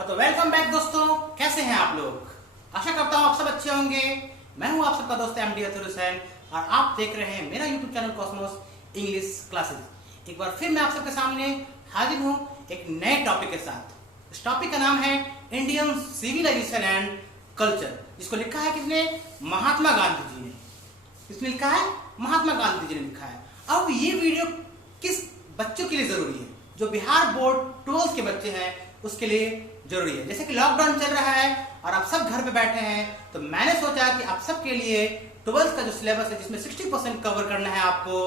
हाँ तो welcome back दोस्तों, कैसे हैं आप लोग। आशा करता हूँ आप सब अच्छे होंगे। मैं हूँ आप सबका दोस्त एमडी अतुल हुसैन और आप देख रहे हैं मेरा YouTube channel Cosmos English classes. एक बार फिर मैं आप सबके सामने हाजिर हूँ एक नए टॉपिक के साथ। इस टॉपिक का नाम है इंडियन सिविलाइजेशन एंड कल्चर, जिसको लिखा है किसने? महात्मा गांधी जी ने। किसने लिखा है? महात्मा गांधी जी ने लिखा है। अब ये वीडियो किस बच्चों के लिए जरूरी है? जो बिहार बोर्ड 12th के बच्चे हैं उसके लिए जरूरी है। जैसे कि लॉकडाउन चल रहा है और आप सब घर पे बैठे हैं, तो मैंने सोचा कि आप सबके लिए 12th का जो सिलेबस है जिसमें 60% कवर करना है आपको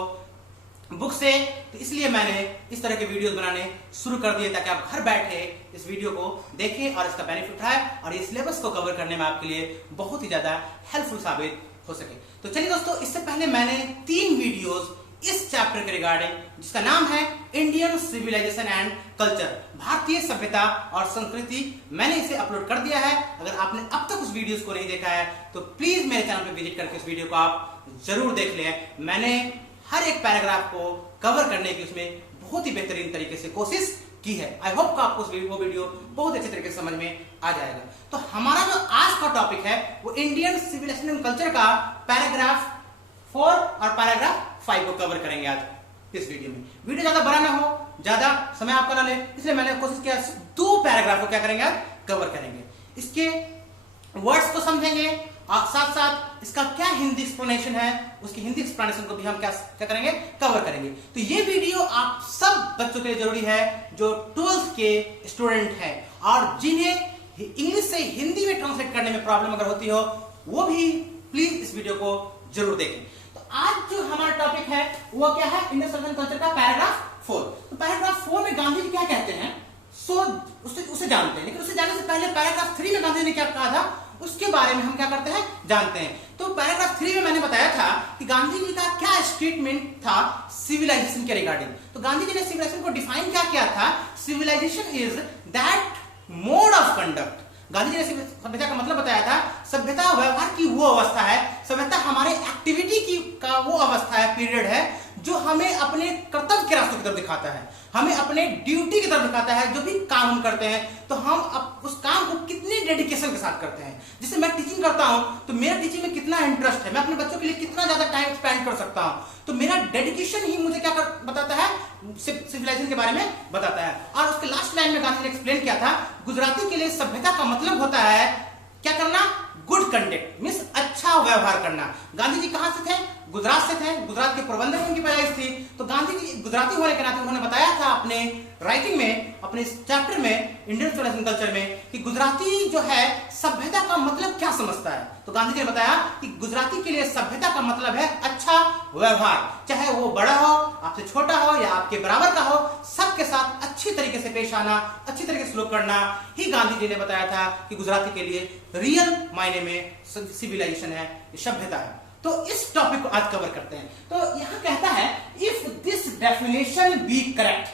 बुक से, तो इसलिए मैंने इस तरह के वीडियोस बनाने शुरू कर दिए ताकि आप घर बैठे इस वीडियो को देखें और इसका बेनिफिट उठाएं और ये सिलेबस को कवर करने में आपके लिए बहुत ही ज्यादा हेल्पफुल साबित हो सके। तो चलिए दोस्तों, इससे पहले मैंने 3 वीडियोस इस चैप्टर के रिगार्डिंग, जिसका नाम है इंडियन सिविलाइजेशन एंड कल्चर, भारतीय सभ्यता और संस्कृति, मैंने इसे अपलोड कर दिया है। अगर आपने अब तक उस वीडियोस को नहीं देखा है तो प्लीज मेरे चैनल पे विजिट करके इस वीडियो को आप जरूर देख लें। मैंने हर एक पैराग्राफ को कवर करने की उसमें बहुत ही बेहतरीन तरीके से कोशिश की है। आई होप आपको वो वीडियो बहुत अच्छे तरीके से समझ में आ जाएगा। तो हमारा जो आज का टॉपिक है वो इंडियन सिविलाइजेशन एंड कल्चर का पैराग्राफ 4 और पैराग्राफ 5 को कवर करेंगे आज इस वीडियो में। वीडियो ज्यादा बड़ा ना हो, ज्यादा समय आपका ना ले, इसलिए मैंने कोशिश किया 2 पैराग्राफ को क्या करेंगे आज कवर करेंगे। इसके वर्ड्स को समझेंगे और साथ साथ इसका क्या हिंदी एक्सप्लेनेशन है, उसकी हिंदी एक्सप्लेनेशन को भी हम क्या करेंगे, कवर करेंगे। तो ये वीडियो आप सब बच्चों के लिए जरूरी है जो 12th के स्टूडेंट हैं और जिन्हें इंग्लिश से हिंदी में ट्रांसलेट करने में प्रॉब्लम अगर होती हो, वो भी प्लीज इस वीडियो को जरूर देखें। तो आज जो हमारा टॉपिक है वो क्या है? इंडियन सिविलाइजेशन कल्चर का पैराग्राफ 4। तो पैराग्राफ 4 में गांधी जी क्या कहते हैं उसे जानते हैं, लेकिन उसे जानने से पहले पैराग्राफ 3 में गांधी जी ने क्या कहा था उसके बारे में हम क्या करते हैं, जानते हैं। तो पैराग्राफ 3 में मैंने बताया था कि गांधी जी का क्या स्टेटमेंट था सिविलाइजेशन के रिगार्डिंग। तो गांधी जी ने सिविलाइजेशन को डिफाइन क्या किया था? Civilisation is that mode of conduct. Gandhi ji ने सभ्यता का मतलब बताया था, सभ्यता व्यवहार की वो अवस्था है, सभ्यता हमारे एक्टिविटी की का वो अवस्था है, पीरियड है जो हमें अपने कर्तव्य के रास्ते की तरफ दिखाता है, हमें अपने ड्यूटी की तरफ दिखाता है। जो भी काम हम करते हैं तो हम उस काम को कितने डेडिकेशन के साथ करते हैं। जैसे मैं टीचिंग करता हूं तो मेरा टीचिंग में कितना इंटरेस्ट है, मैं अपने बच्चों के लिए कितना ज्यादा टाइम स्पेंड कर सकता हूं, तो मेरा डेडिकेशन ही मुझे क्या बताता है, सिविलाइजेशन के बारे में बताता है। और उसके लास्ट लाइन में गांधी ने एक्सप्लेन किया था, गुजराती के लिए सभ्यता का मतलब होता है क्या करना? गुड कंडक्ट, मींस अच्छा व्यवहार करना। गांधी जी कहां से थे? गुजरात से थे। गुजरात के प्रबंधन में उनकी पैदाइश थी। तो गांधी जी गुजराती होने के नाते उन्होंने बताया था अपने राइटिंग में, अपने चैप्टर में इंडियन सिविलाइजेशन कल्चर में, कि गुजराती जो है सभ्यता का मतलब क्या समझता है। तो गांधी जी ने बताया कि गुजराती के लिए सभ्यता का मतलब है अच्छा व्यवहार, चाहे वो बड़ा हो, आपसे छोटा हो या आपके बराबर का हो, सबके साथ अच्छी तरीके से पेश आना, अच्छी तरीके से सलूक करना ही गांधी जी ने बताया था कि गुजराती के लिए रियल मायने में सिविलाइजेशन है, सभ्यता है। तो इस टॉपिक को आज कवर करते हैं। तो यहां कहता है if this definition be correct.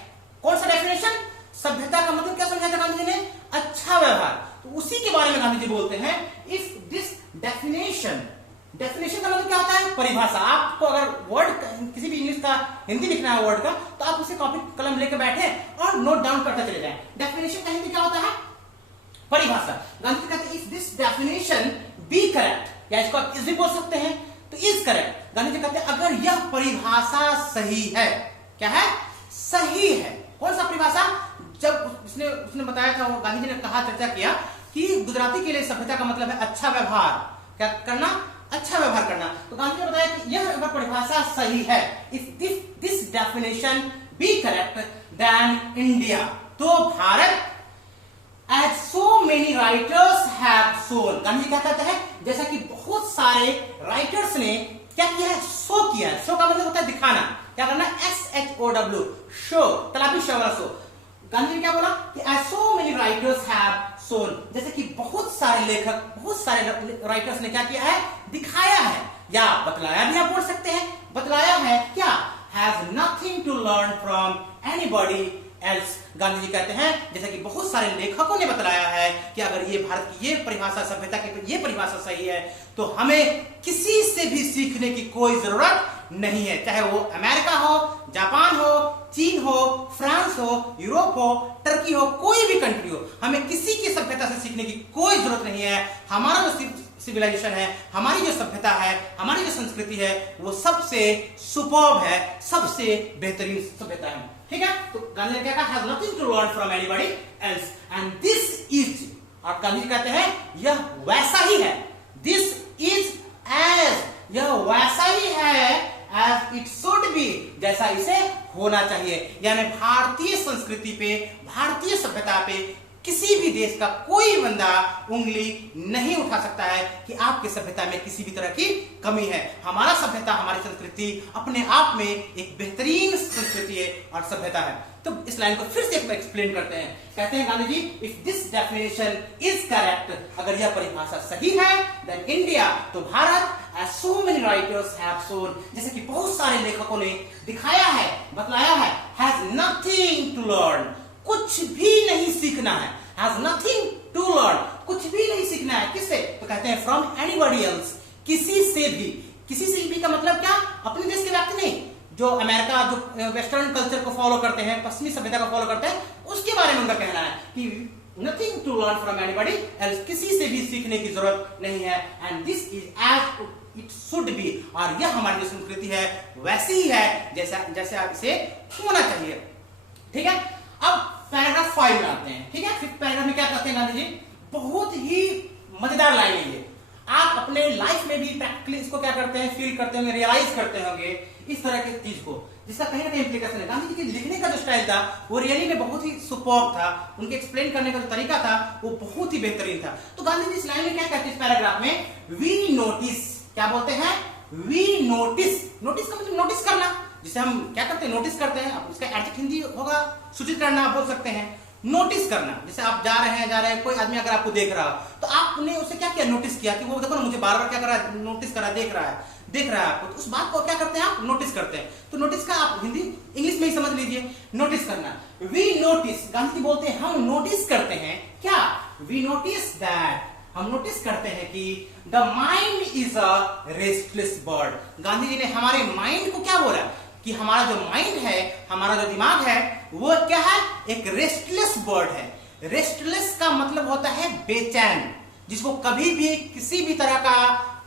कौन सा डेफिनेशन? सभ्यता का मतलब क्या समझाया था गांधी जी ने? अच्छा व्यवहार। तो उसी के बारे में गांधी जी बोलते हैं इफ दिस डेफिनेशन। डेफिनेशन का मतलब क्या होता है? परिभाषा। आपको अगर वर्ड किसी भी इंग्लिश का हिंदी लिखना है वर्ड का, तो आप उसे कॉपी कलम लेकर बैठे और नोट डाउन करते चले जाएं। डेफिनेशन का हिंदी क्या होता है? परिभाषा। गांधी जी कहते हैं if this definition be correct, या इसको आप इज भी बोल सकते हैं तो इज करेक्ट। गांधी जी कहते हैं अगर यह परिभाषा सही है, क्या है? सही है। कौन सा परिभाषा? जब उसने बताया था, वो गांधी जी ने कहा, चर्चा किया कि गुजराती के लिए सभ्यता का मतलब है अच्छा व्यवहार, क्या करना? अच्छा व्यवहार करना। तो गांधी ने बताया कि यह अगर परिभाषा सही है, if this definition be correct then India, तो Bharat as so many writers have shown। Gandhi ji क्या कहते हैं? जैसा कि बहुत सारे राइटर्स ने क्या किया है? शो किया है। शो का मतलब होता है दिखाना, क्या करना? SHOW, शो, तलाबी शो वाला शो। गांधी जी क्या बोला कि as so many writers have shown, जैसे कि बहुत सारे लेखक, बहुत सारे राइटर्स ने क्या किया है? दिखाया है, या बतलाया भी आप बोल सकते हैं। बतलाया है क्या? has nothing to learn from anybody else। Gandhi ji कहते हैं जैसे कि बहुत सारे लेखकों ने बतलाया है कि अगर ये भारत की ये परिभाषा, सभ्यता की ये परिभाषा सही है, तो हमें किसी से भी सीखने की कोई जरूरत नहीं है। चाहे वो अमेरिका हो, जापान हो, चीन हो, फ्रांस हो, यूरोप हो, टर्की हो, कोई भी कंट्री हो, हमें किसी के सभ्यता से सीखने की कोई जरूरत नहीं है। हमारा जो सिविलाइजेशन है, हमारी जो सभ्यता है, हमारी जो संस्कृति है, वो सबसे सुपर्ब है, सबसे बेहतरीन सभ्यता है। ठीक है, तो गांधी ने क्या कहा, has nothing to learn from anybody else and this is, और गांधी जी कहते हैं यह वैसा ही है, दिस इज एज, यह वैसा ही है एज इट शुड बी, जैसा इसे होना चाहिए। यानी भारतीय संस्कृति पे, भारतीय सभ्यता पे किसी भी देश का कोई बंदा उंगली नहीं उठा सकता है कि आपकी सभ्यता में किसी भी तरह की कमी है। हमारा सभ्यता, हमारी संस्कृति अपने आप में एक बेहतरीन संस्कृति है और सभ्यता है। तो इस लाइन को फिर से एक्सप्लेन करते हैं। कहते हैं Gandhi ji, if this definition is correct, अगर यह परिभाषा सही है, देन इंडिया, तो Bharat, as so many writers have shown, जैसे कि बहुत सारे लेखकों ने दिखाया है, बतलाया है, has nothing to learn, कुछ भी नहीं सीखना है, has nothing to learn, कुछ भी नहीं सीखना है, किससे? तो कहते हैं from anybody else, किसी से भी। किसी से भी का मतलब क्या? अपने देश के व्यक्ति नहीं, जो अमेरिका, जो वेस्टर्न कल्चर को फॉलो करते हैं, पश्चिमी सभ्यता को फॉलो करते हैं, उसके बारे में उनका कहना है कि nothing to learn from anybody else, किसी से भी सीखने की जरूरत नहीं है, and this is as it should be, और यह हमारी जो संस्कृति है वैसी ही है जैसे इसे होना चाहिए। ठीक है, अब पैराग्राफ 5 में आते हैं। ठीक है, फिफ्थ पैराग्राफ में क्या कहते हैं गांधी जी, बहुत ही मजेदार लाइन है ये, आप अपने लाइफ में भी प्रैक्टिकली इसको क्या करते हैं, फील करते होंगे, रियलाइज करते होंगे इस तरह की चीज को, जिसका कहीं ना कहीं इंप्लीकेशन है। गांधी जी के लिखने का जो स्टाइल था वो रियली में बहुत ही सुपर्ब था, उनके एक्सप्लेन करने का जो तरीका था वो बहुत ही बेहतरीन था। तो गांधी जी इस लाइन में क्या कहते हैं, इस पैराग्राफ में, वी नोटिस, क्या बोलते हैं, वी नोटिस, नोटिस का मतलब नोटिस करना, जिसे हम क्या करते हैं, नोटिस करते हैं। अब इसका एडजेक्टिव हिंदी होगा सूचित करना, आप बोल सकते हैं नोटिस करना। जैसे आप जा रहे हैं, कोई आदमी अगर आपको देख रहा हो तो आपने उसे क्या किया, नोटिस किया कि वो देखो ना मुझे बार बार क्या कर रहा है, नोटिस कर रहा है, देख रहा है आपको, तो उस बात को क्या करते हैं आप, नोटिस करते हैं। तो नोटिस का आप हिंदी इंग्लिश में ही समझ लीजिए, नोटिस करना। वी नोटिस, गांधी जी बोलते हैं हम नोटिस करते हैं, क्या, वी नोटिस दैट, हम नोटिस करते हैं कि the mind is a restless bird. Gandhi ji ने हमारे माइंड को क्या बोला कि हमारा जो माइंड है, हमारा जो दिमाग है, वो क्या है, एक रेस्टलेस बर्ड है। रेस्टलेस का मतलब होता है बेचैन, जिसको कभी भी किसी भी तरह का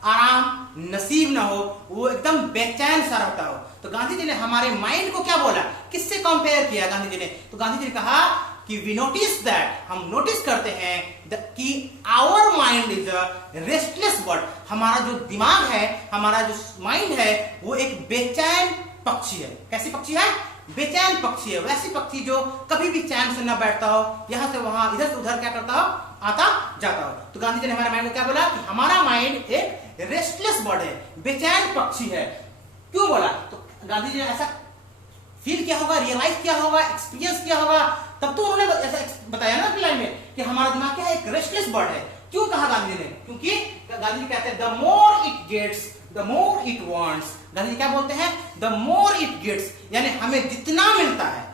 आराम नसीब ना हो, वो एकदम बेचैन सा रहता हो। तो गांधी जी ने हमारे माइंड को क्या बोला, किससे कंपेयर किया गांधी जी ने, तो गांधी जी ने कहा कि वी नोटिस दैट, हम नोटिस करते हैं कि our mind is a restless bird, हमारा जो दिमाग है, हमारा जो माइंड है, वो एक बेचैन पक्षी है। कैसी पक्षी है, बेचैन पक्षी है, वैसी पक्षी जो कभी भी चैन से न बैठता हो, यहां से वहां, इधर से उधर क्या करता हो, आता जाता हो। तो गांधी जी ने हमारे माइंड को क्या बोला कि हमारा माइंड एक रेस्टलेस बर्ड है, बेचैन पक्षी है। क्यों बोला, तो गांधी जी ने ऐसा फील किया होगा, रियलाइज किया होगा, एक्सपीरियंस किया होगा, तब तो उन्होंने ऐसा बताया ना अपनी लाइन में कि हमारा दिमाग क्या है, एक रेस्टलेस बर्ड है। क्यों कहा गांधी जी ने, क्योंकि गांधी जी कहते हैं the more it gets the more it wants. Gandhi ji क्या बोलते हैं, द मोर इट गेट्स, यानी हमें जितना मिलता है,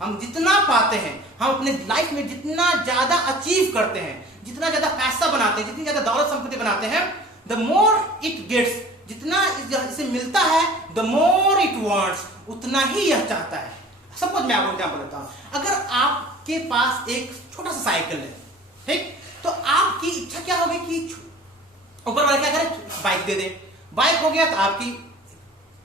हम जितना पाते हैं, हम अपने लाइफ में जितना ज्यादा अचीव करते हैं, जितना ज्यादा पैसा बनाते हैं, जितनी ज्यादा दौलत संपत्ति बनाते हैं, द मोर इट गेट्स, जितना इसे मिलता है, द मोर इट वांट्स, उतना ही यह चाहता है। सपोज मैं आपको एग्जांपल देता हूं, अगर आपके पास एक छोटा सा साइकिल है, ठीक, तो आपकी इच्छा क्या होगी कि ऊपर वाला क्या करे, बाइक दे दे। बाइक हो गया तो आपकी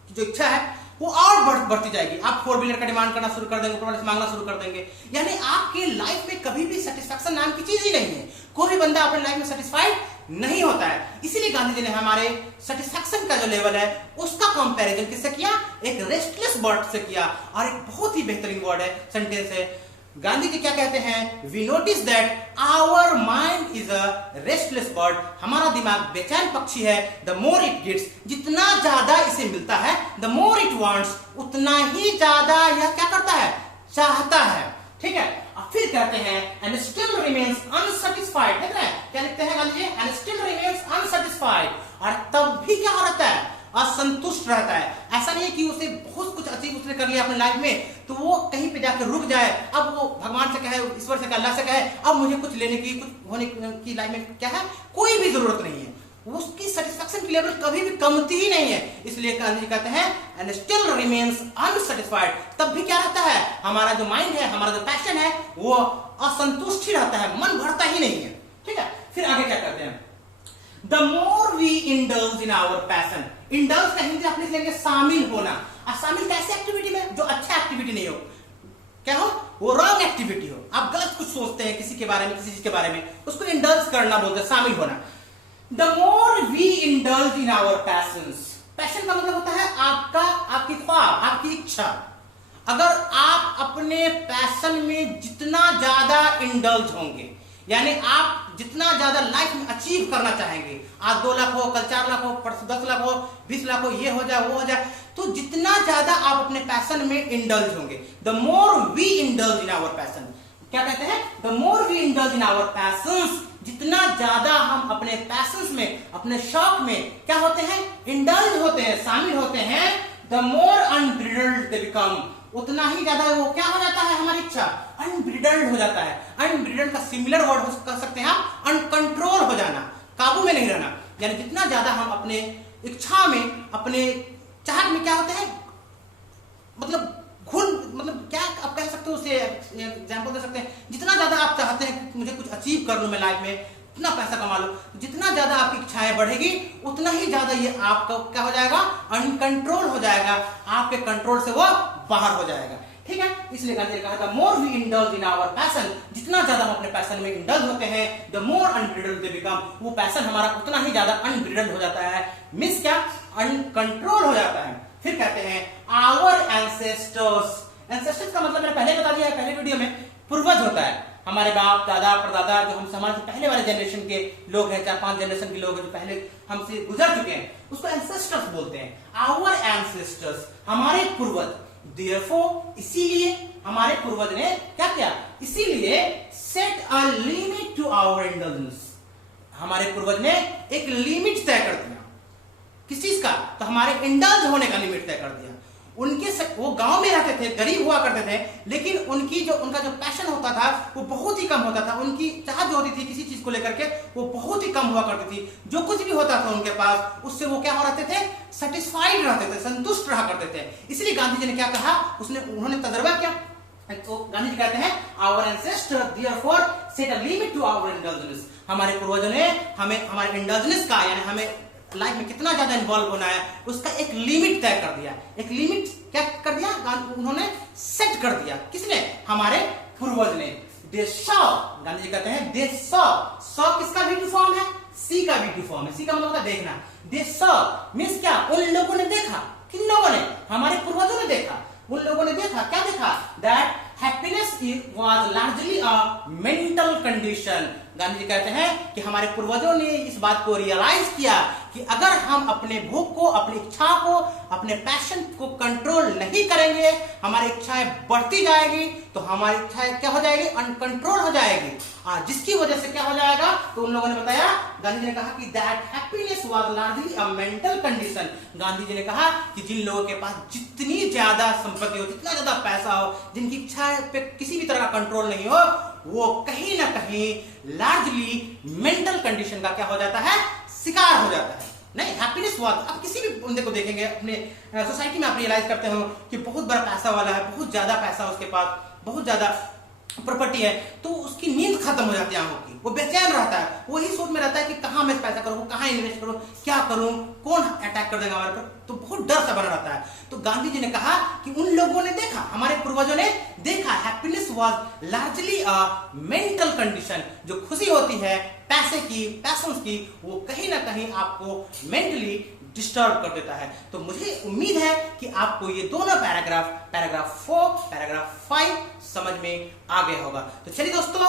जो इच्छा है वो और बढ़ती जाएगी, आप 4 व्हीलर का डिमांड करना शुरू कर देंगे, ऊपर वाले से मांगना शुरू कर देंगे। यानी आपकी लाइफ में कभी भी सेटिस्फैक्शन नाम की चीज ही नहीं है, कोई भी बंदा अपने लाइफ में सेटिस्फाइड नहीं होता है। इसीलिए गांधी जी ने हमारे सेटिस्फैक्शन का जो लेवल है उसका कंपैरिजन किससे किया, एक रेस्टलेस बर्ड से किया। और एक बहुत ही बेहतरीन वर्ड है, सेंटेंस है, गांधी जी क्या कहते हैं, we notice that our mind is a restless bird, हमारा दिमाग बेचैन पक्षी है, द मोर इट गेट्स, जितना ज्यादा इसे मिलता है, द मोर इट वांट्स, उतना ही ज्यादा यह क्या करता है, चाहता है। ठीक है, अब फिर कहते हैं एंड स्टिल रिमेन्स अनसेटिस्फाइड, देख रहे हैं क्या लिखते हैं गांधी जी, एंड स्टिल रिमेन्स अनसेटिस्फाइड, और तब भी क्या रहता है, असंतुष्ट रहता है। ऐसा नहीं है कि उसे बहुत कुछ अचीव उसने कर लिया अपने लाइफ में तो वो कहीं पे जाकर रुक जाए, अब वो भगवान से कहे, ईश्वर से कहे, अल्लाह से कहे अब मुझे कुछ लेने की, कुछ होने की लाइफ में क्या है, कोई भी जरूरत नहीं है, उसकी सेटिस्फैक्शन की लेवल कभी भी कमती ही नहीं है। इसलिए गांधी जी कहते हैं एंड स्टिल रिमेन्स अनसेटिस्फाइड, तब भी क्या रहता है, हमारा जो माइंड है, हमारा जो पैशन है, वो असंतुष्ट ही रहता है, मन भरता ही नहीं है। फिर आगे क्या करते हैं, the more we indulge in our passion, indulge का हिंदी अपने लेंगे शामिल होना। और शामिल कैसे एक्टिविटी में, जो अच्छा एक्टिविटी नहीं हो, क्या हो, वो रॉन्ग एक्टिविटी हो, आप गलत कुछ सोचते हैं किसी के बारे में, किसी चीज के बारे में, उसको इंडल्ज करना बोलते हैं, शामिल होना। The more we indulge in our passions, passion का मतलब होता है आपका, आपकी ख्वाब, आपकी इच्छा। अगर आप अपने पैशन में जितना ज्यादा इंडल्ज होंगे, यानी आप जितना ज्यादा लाइफ में अचीव करना चाहेंगे, आज 2 लाख हो, कल 4 लाख हो, परसों 10 लाख हो, 20 लाख हो, ये हो जाए वो हो जाए, तो जितना ज्यादा आप अपने पैशन में इंडल्ज होंगे, the more we indulge in our passion, क्या कहते हैं, the more we indulge in our passions, जितना ज्यादा हम अपने पैशंस में, अपने शौक में क्या होते हैं, इंडल्ज होते हैं, शामिल होते हैं, the more unbridled they become, उतना ही ज्यादा वो क्या हो जाता है, हमारी इच्छा अनब्रिडल्ड हो जाता है। अनब्रिडल्ड का सिमिलर वर्ड कर सकते हैं आप, अनकंट्रोल हो जाना, काबू में नहीं रहना। यानी जितना ज्यादा हम अपने इच्छा में, अपने चाहत में क्या होते हैं, मतलब क्या आप कह सकते हो, उसे एग्जांपल दे सकते हैं, जितना ज्यादा आप चाहते हैं कि मुझे कुछ अचीव कर लूं मैं लाइफ में, इतना पैसा कमा लो, जितना ज्यादा आपकी इच्छाएं बढ़ेगी उतना ही ज्यादा ये आपका क्या हो जाएगा, अनकंट्रोल हो जाएगा, आपके कंट्रोल से वो बाहर हो जाएगा। ठीक है, इसलिए गांधी ने कहा था more we indulge in our passion, जितना ज्यादा हम अपने पैशन में इंडल्ज होते हैं, the more unbridled they become, वो पैशन हमारा उतना ही ज्यादा अनब्रिडल्ड हो जाता है, मींस क्या, अनकंट्रोल हो जाता है। फिर कहते हैं आवर एंसेस्टर्स, एंसेस्टर्स का मतलब मैंने पहले बता दिया है, पहले वीडियो में, पूर्वज होता है, हमारे बाप दादा परदादा, जो हम समाज के पहले वाले जनरेशन के लोग हैं, 4-5 जनरेशन के लोग हैं जो पहले हमसे गुजर चुके हैं, उसको एंसेस्टर्स बोलते हैं। आवर एंसेस्टर्स, हमारे पूर्वज, देयरफॉर, इसीलिए हमारे पूर्वज ने क्या किया, इसीलिए set a limit to our indulgence, हमारे पूर्वज ने एक लिमिट तय कर दिया, किस चीज का, तो हमारे इंडल्ज होने का लिमिट तय कर दिया। वो गांव में रहते थे, गरीब हुआ करते थे, लेकिन उनका जो पैशन होता था वो बहुत ही कम होता था, उनकी चाहत जो होती थी किसी चीज को लेकर के वो बहुत ही कम हुआ करती थी, जो कुछ भी होता था उनके पास उससे वो क्या हो रहते थे, सेटिस्फाइड रहते थे, संतुष्ट रहा करते थे। इसलिए गांधी जी ने क्या कहा, उन्होंने तजर्बा किया, तो गांधी जी कहते हैं our ancestor therefore set a limit to our indulgence, हमारे पूर्वजों ने हमें हमारे इंडल्जेंस का, यानी हमें लाइफ में कितना ज्यादा इन्वॉल्व होना है उसका एक लिमिट तय कर दिया, एक लिमिट क्या कर दिया, उन्होंने सेट कर दिया, किसने, हमारे पूर्वज ने। दे सॉ, गांधी जी कहते हैं दे सॉ किसका वीटू फॉर्म है, सी का वीटू फॉर्म है, सी का मतलब होता है देखना, दे सॉ मींस क्या, उन लोगों ने देखा, किन लोगों ने, हमारे पूर्वजों ने देखा, उन लोगों ने देखा, क्या देखा, that happiness was largely a mental condition, Gandhi ji कहते हैं कि हमारे पूर्वजों ने इस बात को रियलाइज किया कि अगर हम अपने भूख को, अपनी इच्छा को, अपने पैशन को कंट्रोल नहीं करेंगे, हमारी इच्छाएं बढ़ती जाएगी, तो हमारी इच्छाएं क्या हो जाएगी, अनकंट्रोल हो जाएगी, जिसकी वजह से क्या हो जाएगा, तो उन लोगों ने बताया, गांधी जी ने कहा कि that happiness was largely a mental condition, Gandhi ji ने कहा कि जिन लोगों के पास जितनी ज्यादा संपत्ति हो, जितना ज्यादा पैसा हो, जिनकी इच्छाएं पे किसी भी तरह का कंट्रोल नहीं हो, वो कहीं ना कहीं लार्जली मेंटल कंडीशन का क्या हो जाता है, शिकार हो जाता है। नहीं, हैप्पीनेस वाज, आप किसी भी बंदे को देखेंगे अपने सोसाइटी में, आप रियलाइज करते हो कि बहुत बड़ा पैसा वाला है, बहुत ज्यादा पैसा उसके पास, बहुत ज्यादा प्रॉपर्टी है, तो उसकी नींद खत्म हो जाती है आंखों की, वो बेचैन रहता है, वही सोच में रहता है कि कहां मैं पैसा करूं, कहां इन्वेस्ट करूं, क्या करूं, कौन अटैक कर देगा हमारे पर, तो बहुत डर सा बना रहता है। तो गांधी जी ने कहा कि उन लोगों ने देखा, हमारे पूर्वजों ने देखा, happiness was largely a mental condition, जो खुशी होती है पैसे की, पैशंस की, वो कहीं ना कहीं आपको मेंटली डिस्टर्ब कर देता है। तो मुझे उम्मीद है कि आपको ये दोनों पैराग्राफ 4, पैराग्राफ 5 समझ में आ गया होगा। तो चलिए दोस्तों,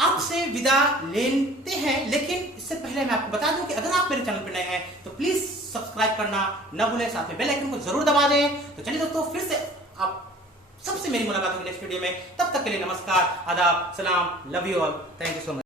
आपसे विदा लेते हैं, लेकिन इससे पहले मैं आपको बता दूं कि अगर आप मेरे चैनल पर नए हैं तो प्लीज सब्सक्राइब करना न भूलें, साथ में बेल आइकन को जरूर दबा दें। तो चलिए दोस्तों, फिर से आप सबसे मेरी मुलाकात होगी नेक्स्ट वीडियो में, तब तक के लिए नमस्कार, आदाब, सलाम, love you all, thank you so much.